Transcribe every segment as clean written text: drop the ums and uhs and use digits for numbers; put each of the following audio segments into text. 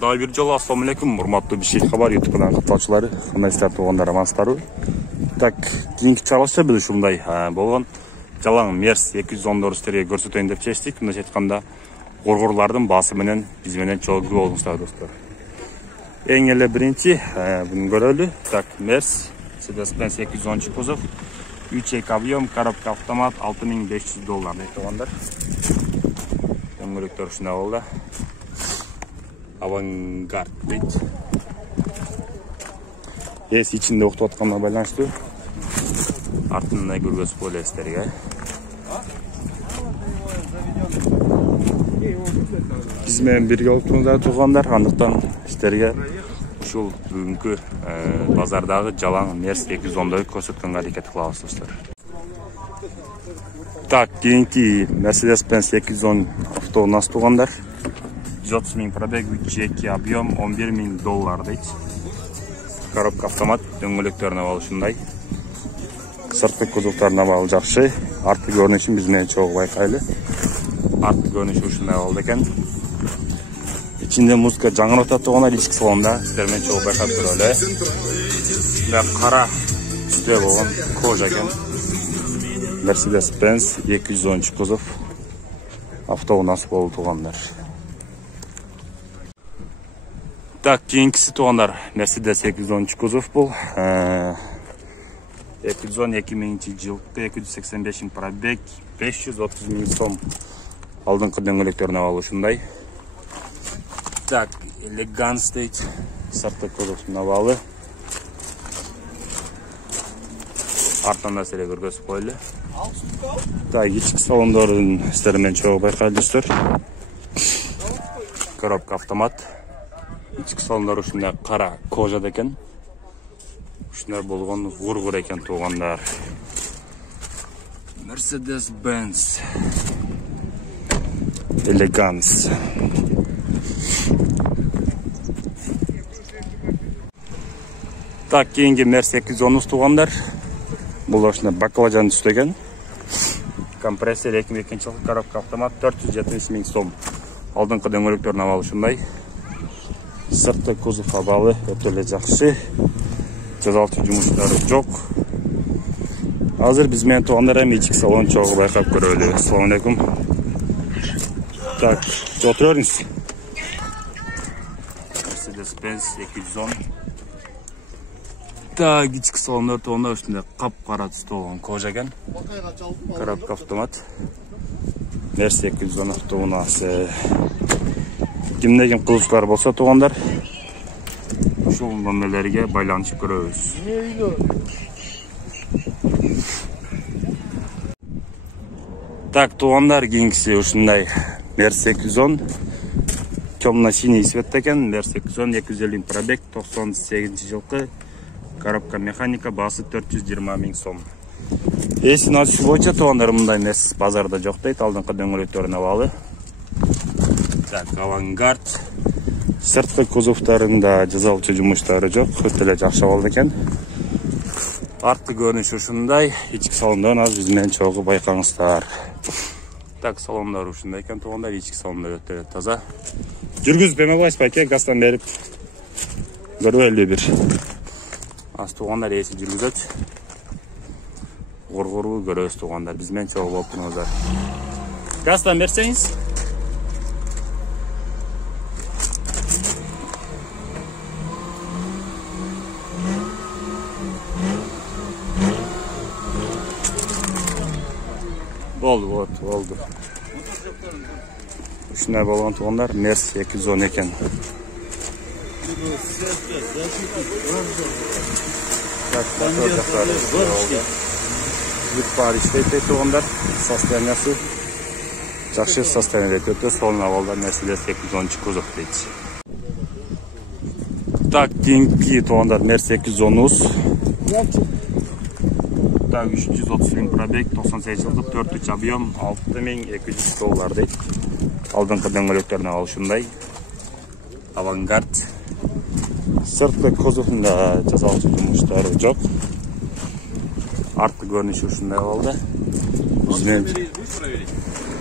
Daha bir жолу assalamu alaikum, урматтуу Бишкек Хабар YouTube каналынын каттаачылары, кандайсыздар туугандар, амансыздарбы? Так, кийинки чыгарылышта биз ушундай болгон жалаң Мерс 210 сиздерге көрсөтөйүн деп чечтик. Мындайча айтканда, горгорлардын баасы менен биз менен чогуу болуңуздар достор. Эң эле биринчи буну көрөлү. Так, Мерс Mercedes-Benz 210 кузов, 3 объем, коробка автомат, $6500 дейт туугандар. Дөңгөлөктөр ушундай болду. Авангард дейт. Эс ичинде окутуп атканга байланыштуу артынан көргөзүп коелу сиздерге. Биз менен бирге болуңуздар туугандар, андыктан сиздерге ушул бүгүнкү базардагы жалаң Мерс 210 көрсөткөнгө аракет кылабыз достор. Так, кийинки Mercedes-Benz 210 автоунаас туугандар. 130 000 пробег, 3 объем, $11,000 дейт. Коробка автомат, дөңгөлөктөрүнө абалы ушундай. Сырткы кузовторуна абалы жакшы. Арты көрүнүшүн биз менен чогуу байкайлы. Арты көрүнүшү ушундай болду экен. Ичинде музыка жаңырап атат туугандар, ички салонда сиздер менен чогуу байкап көрөлү. Мына кара түсте болгон кожа экен. Mercedes-Benz 210 кузов автоунаас болду туугандар. Так, кийинкиси туугандар Mercedes 210 кузов бул. 210 2000-жылкы 285 000 пробег, 530 000 сом. Алдыңкы дөңгөлөктөрүнө абалы ушундай. Так, Elegance дейт. Сырткы кузовдун абалы. Артынан сиздерге көргөзүп коелу. Так, ички салондорун сиздер менен чогуу байкайлы достор. Коробка автомат. Ички салондар ушундай кара кожада экен. Ушундай болгон гургур экен туугандар. Mercedes-Benz Elegance. Так, кийинки Merс 210 туугандар. Бул ушундай баклажан түстө экен. Компрессор 2002-жылкы коробка автомат, 470 000 сом. Алдыңкы дөңгөлөктөрүнө абалы ушундай. Сырткы кузов абалы өтө эле жакшы. Жазалчу жумуштары жок. Азыр биз менен туугандар эми ички салон чогуу байкап көрөлү. Ассаламу алейкум. Так, отурыңыз. Mercedes-Benz 210. Так, ички салондор туугандар ушундай кап-кара түстө болгон кожа экен. Коробка автомат. Мерс 210 автоунасы. Кимде ким кызыктар болсо туугандар, ушул номерлерге байланышып көрөбүз. Так, туугандар, кийинкиси ушундай Мерс 210 темно-синий цвет экен. Мерс 210 250 000 пробег, 98-жылкы коробка механика, баасы 420 000 сом. Эсин ачышы боюнча туугандар, мындай нерсе базарда жок дейт. Алдыңкы дөңгөлөктөрүнө абалы. Так, Авангард. Сырткы кузовторунда жазалчу жумуштары жок, өтө эле жакшы болду экен. Арткы көрүнүшү ушундай, ички салондон азыр биз менен чогуу байкаңыздар. Так, салондар ушундай экен туугандар, ички салондар өтө эле таза. Жүргүзүп эме кыласызбы эке, газдан берип көрөлү бир. Аз туугандар эси жүргүзөт. Горгору көрөбүз туугандар, биз менен чогуу болуп туруңуздар. Газдан берсеңиз. Oldu. Ушундай болгон туугандар, Мерс 210 экен. Бүт бар иштейт туугандар, состояниясы жакшы состояниеде өтө, сонун абалда Mercedes 210 кузов дейт. Так, кийинки туугандар Мерс 210. Так, 330 000 пробег, 98-жылкы 4 объем, $6200 дейт. Алдыңкы дөңгөлөктөрүнө абалы ушундай. Авангард. Сырткы кузовунда жазалчу жумуштары жок. Artkı görünüşü ушундай болду.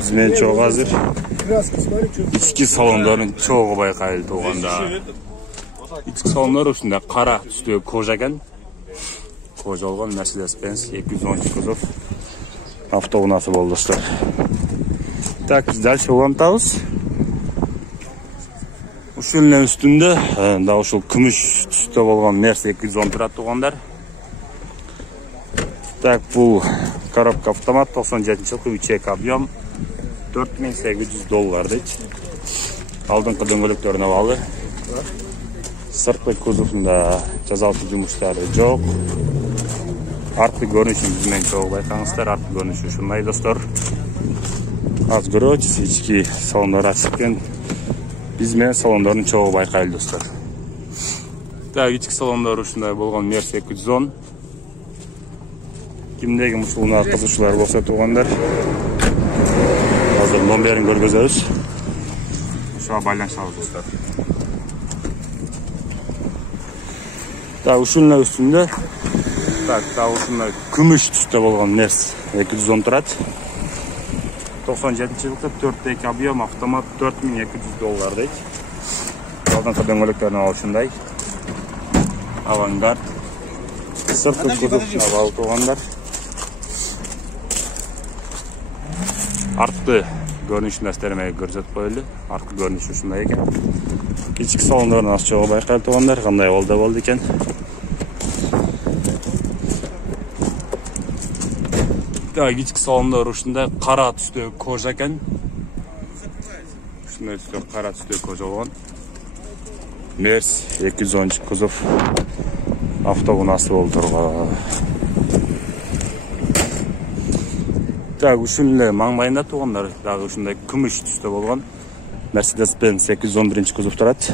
Bizmen çok hazır. İçki salonların çoğu bayqaylı tuğanda. İçki salonları ушундай qara түстө кожа экен. Кожа болгон Mercedes-Benz 210 кузов автоунасы болду достор. Так, biz дальше улантабыз. Ушул эле үстүндө да ушул күмүш түстө болгон Mercedes 210 турат тугандар. Так, бул коробка автомат 97-жылкы 3 объем $4800 дейт. Алдыңкы дөңгөлөктөрүнө багы. Сырткы кузовунда жазалчы жумуштары жок. Арткы көрүнүшүн биз менен чогуу байкаңыздар. Арткы көрүнүшү ушундай достор. Аз көрөбүз, ички салондар ачык экен. Биз менен салондордун чогуу байкайлы достор. Так, ички салондор ушундай болгон Mercedes 210. Kimdeki ушуна кызыкчылар болсо тугандар, азыр номерин көргөзөбүз. Ошого байланышабыз достор. Так, ушунун үстүндө ушундай күмүш түстө болгон Mercedes 210 турат. 97-жылкы 4 объем автомат $4200 дейт. Алдыңкы дөңгөлөктөрүнө ушундай. Авангард. Сырткы кузовуна багып тугандар. Artkı görünüşünü göstermeye көрсөтүп коелу. Artkı görünüşü ушундай экен. Ички салондорун аз чогуу байкап тугандар, кандай болду экен. Так, ички салондор ушундай кара түстө кожа экен. Ушундай түстө кара түстө кожа болгон. Mercedes 210 кузов автоунасы болдурган. Так, ушундай маңмайында тугандар, дагы ушундай күмүш түстө болгон Mercedes-Benz 211 кузов турат.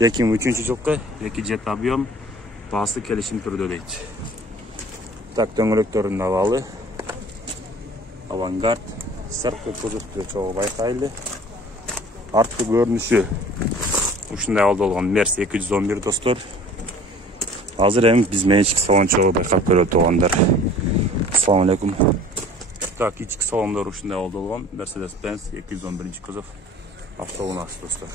2003-жылкы 2 объем баасы келишим түрдө дейт. Так, дөңгөлөктөрүнө багы. Авангард, сырткы кузовду чогуу байкайлы. Арткы көрүнүшү ушундай болгон Mercedes 211 достор. Азыр эми биз менен ички салон чогуу байкап көрөт тугандар. Assalamu alaikum. Так, ички салондор ушундай болгон Mercedes-Benz 211 кузов автоунасы достор.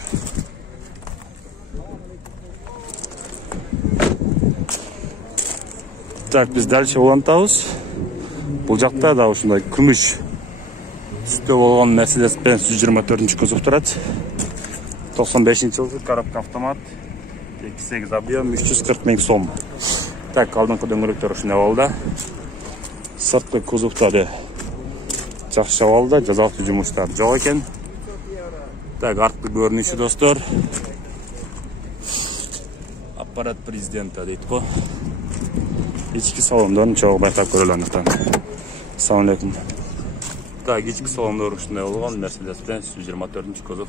Так, биз дальше улантабыз. Бул жакта да ушундай күмүш түстө болгон Mercedes-Benz 124 кузов турат. 95-жылкы коробка автомат 2.8 объем 340 000 сом. Так, алдыңкы дөңгөлөктөр ушундай болду. Сырткы кузовдары жакшы абалда, жазалчы жумуштар жок экен. Так, арткы көрүнүшү достор. Аппарат президента дейт го. Ички салондорун чогуу байкап көрөлү андыктан. Assalamu alaikum. Так, ички салондор ушундай болгон Mercedes-Benz 124 кузов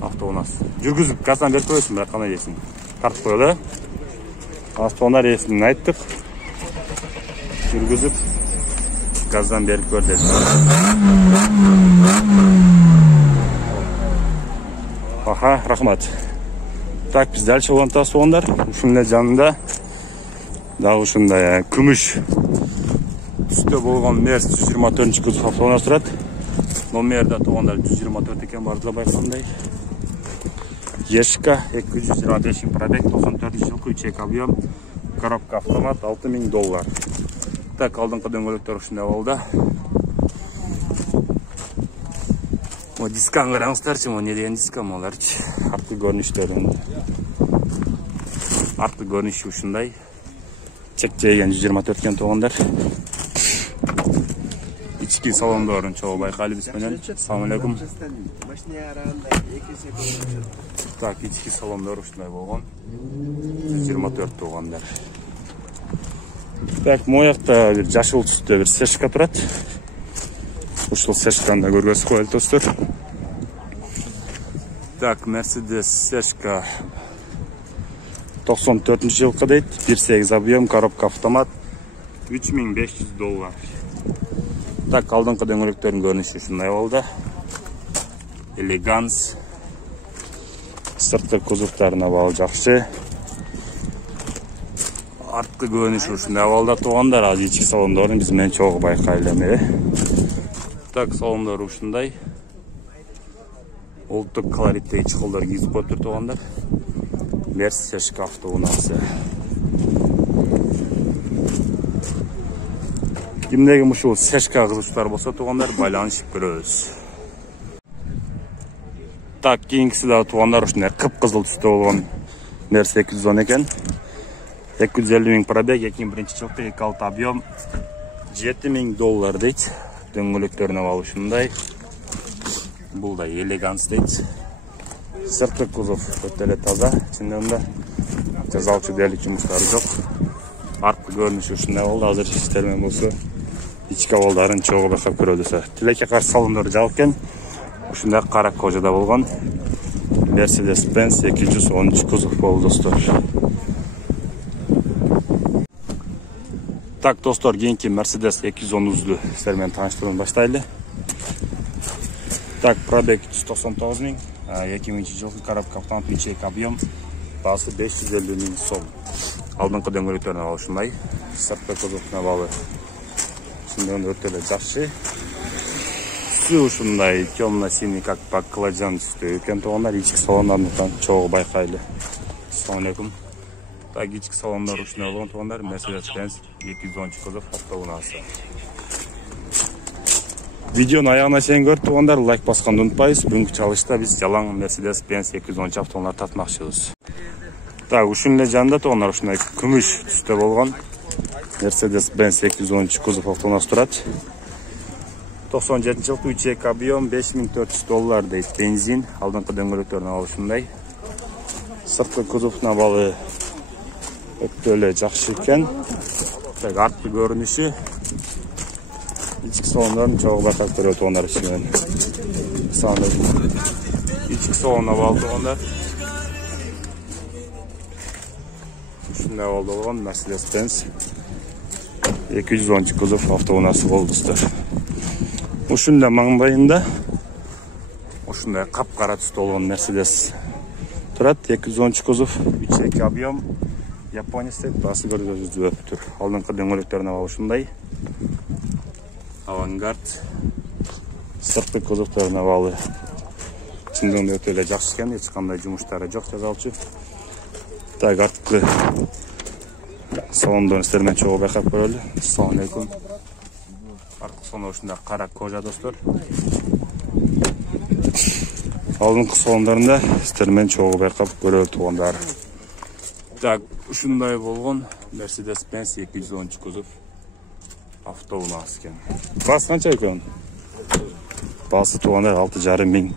автоунасы. Жүргүзүп газдан берип коесуң, бирок кандай дейсиң? Тартып коелу. Автоунаа рейсин айттык. Жүргүзүп газдан берип көр деди. Аха, рахмат. Так, биз дальше улантабыз тугандар. Ушундай жанында дагы ушундай күмүш түстө болгон Mercedes 124 кузов автоунасы турат. Номерде тугандар 124 экен, бардыгы байкагандай. Ешка 225 пробег 94-жылкы 3 объем коробка автомат $6000. Так, алдыңкы дөңгөлөктөр ушундай болду. Мо дискан караңыздарчы, мо не деген дискан аларчы. Арткы көрүнүштөрүн. Арткы көрүнүшү ушундай. Чек жейген 124 экен тугандар. Ички салондорун чогуу байкайлы биз менен. Assalamu alaikum. Так, ички салондор ушундай болгон. 124 тугандар. Так, моякта бир жашыл түстө бир сешка турат. Ушул сешканы да көргөзүп коелу достор. Так, Mercedes сешка 94-жылкы дейт. 1.8 объем, коробка автомат $3500. Так, алдыңкы дөңгөлөктөрүн көрүнүшү ушундай болду. Элеганс. Сырткы кузовтарына багы жакшы. Artkı görünüşü ушундай абалда тугандар, азыр ички салондорун биз менен чогуу байкайлы эме. Так, салондор ушундай. Улуттук колориттеги чыкылдар кийип коюптур тугандар. Мерси шкафты унасы. Кимдеги ушул сешка кызычтар болсо тугандар байланышып көрөбүз. Так, кийинкиси да тугандар ушундай кыпкызыл түстө болгон Мерси 210 экен. 250 миң пробег, 2001 жылкы 2.6 объем, $7.000 дейт. Дөңгөлөктөрүнө алып ушундай. Бул да элеганс дейт. Сырткы кузов өтө эле таза, ичинде жазалчу дээрлик жумуштары жок. Арткы көрүнүшү ушундай болду. Азыр сиздермен болсо ички абалдарын чогуу байкап көрөлүсү. Тилекке каршы салондор жабык экен. Ушундай кара кожада болгон Mercedes-Benz 213 кузов болду достор. Так, достор, кийинки Mercedes 210 сиздермен тааныштырууну баштайлы. Так, пробег 199 миң, 2000 жылкы коробка автомат, 3.2 объем, баасы 550 миң сом. Алдыңкы дөңгөлөктөрүнө алып ушундай. Сырткы кузовуна балы ушундай өтө эле жакшы. Түсү ушундай темно-синий, как баклажан түстө экен тугандар. Ички салондордон чогуу байкайлы. Ассалам алейкум. Так, ички салондор ушундай болгон тугандар. Mercedes-Benz 210 кузов автоунасы. Видеону аягына чейин көрүп тугандар, лайк басканды унутпайсыз. Бүгүнкү чалышта биз жалаң Mercedes-Benz 210 автоунааларды татмакчыбыз. Так, ушун эле жанында тугандар ушундай күмүш түстө болгон Mercedes-Benz 210 кузов автоунасы турат. 97 жылкы 3.2 объем, $5400 дейт. Бензин, алдыңкы дөңгөлөктөрүнө алып ушундай. Сырткы кузовуна балы өтө эле жакшы экен. Так, арткы көрүнүшү ички салондорун чогуу байкап көрөт тугандар ичинен. Ички салонуна балы тугандар. Ушундай болгон Mercedes-Benz 210 кузов автоунасы болду достор. Ушундай маңдайында ушундай капкара түстө болгон Mercedes турат. 210 кузов, 3.2 объем, японец дейт. Баасы көрүнүп тур. Алдыңкы дөңгөлөктөрүнө алып ушундай. Авангард. Сырткы кузовторуна балы чындыгында өтө эле жакшы экен, эч кандай жумуштары жок, жазалчу. Так, арткы салондон сиздермен чогуу байкап көрөлү. Ассалам алейкум. Арткы салондо ушундай кара кожа достор. Алдыңкы салондорунда сиздермен чогуу байкап көрөлү тугандар. Так, ушундай болгон Mercedes-Benz 210 кузов автоунасы экен. Баасы канча экен? Баасы тугандар $6.5 миң.